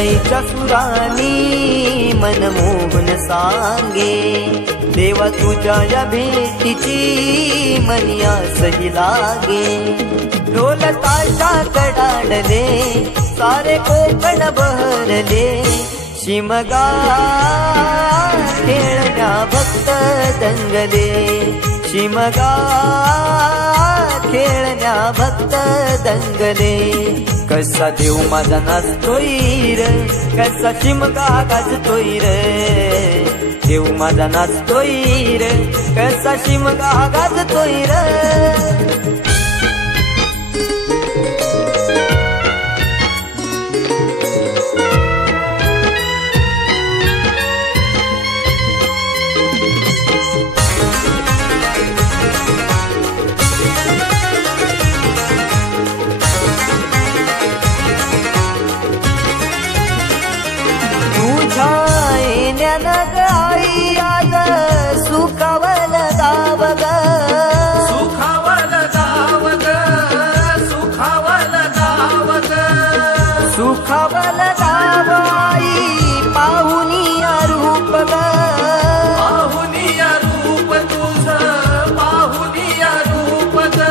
सनईच्या सुरानी मनमोहन सांगे, देवा तुझ्या या भेटीची मनी आसही लागे। ढोल ताशा कडाडले सारे कोकण बहरले, शिमगा खेळण्या भक्त दंगले, शिमगा खेळण्या भक्त दंगले। कसा देव माझा नाचतोय र, कसा शिमगा गाजतोय र, देव माझा नाचतोय र, कसा शिमगा गाजतोय र। आई आज सुखावल गाव ग, सुखावल गाव ग, सुखावल गाव ग, सुखावल गाव आई पाहुनिया रूप ग, पाहुनिया रूप तुझं, पाहुनिया रूप ग,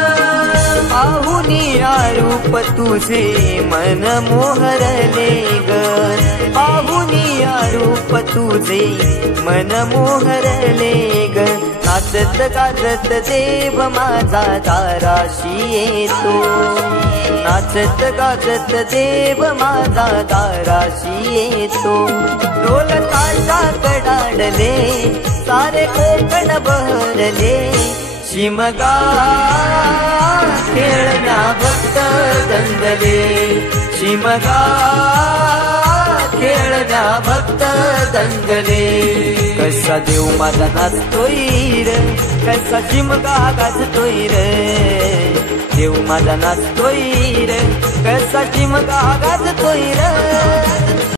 पाहुनिया रूप तुझे मन मोहरले ग, पाहुनिया रूप तुझे मन मोहरले ग। नाचत गाजत देव माझा दाराशी येतो, नाचत गाजत देव माझा दाराशी येतो। ढोल ताशा कडाडले सारे कोकण बहरले, शिमगा खेळण्या भक्त दंगले, शिमगा खेळण्या भक्त दंगले। कसा देव माझा नाचतोय र, कसा शिमगा गाजतोय र, देव माझा नाचतोय र, कसा शिमगा गाजतोय र।